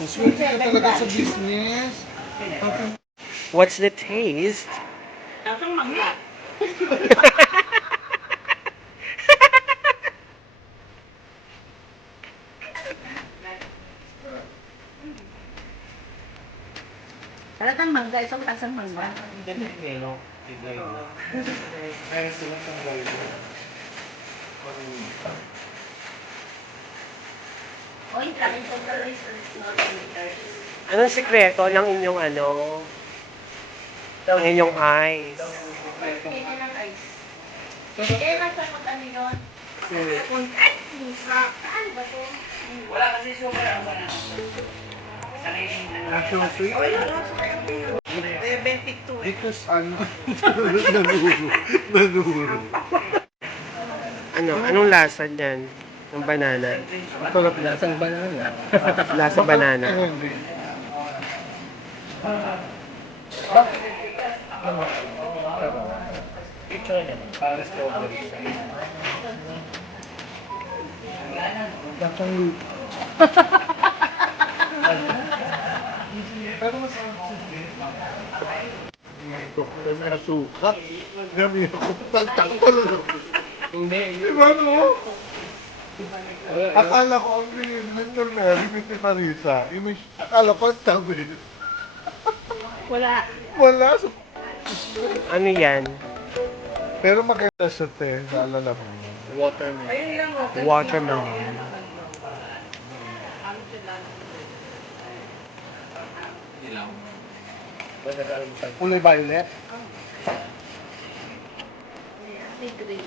Swerte ka talaga sa business. What's the taste? Lasang mangga. Talagang mangga, isang lasang mangga. Kaya sila sa live. Oy, kain ko ka rin sa Anong sikreto ng inyong ng inyong eyes? Kaya ng ice. Kaya nga sa ano yun? Saan ba to? Wala kasi sugar ang ba na? National sweet? Eh, 22. Because nanuro. Anong lasa niyan? Ng banana? Ito na pinasang banana. Lasa banana. Hindi. Para strawberry. Lasang lupa. Pero masarap siya. Ito, may asuka. Gami ako. Nagtakpal na. Hindi. Diba no? Akala ko ang binibigyan ng Mary with Marisa. Akala ko ang tabi. Wala. Wala. Ano yan? Pero maganda sa te. Naalala mo. Watermelon. Ayun lang oh. Watermelon. Kulay violet. May green.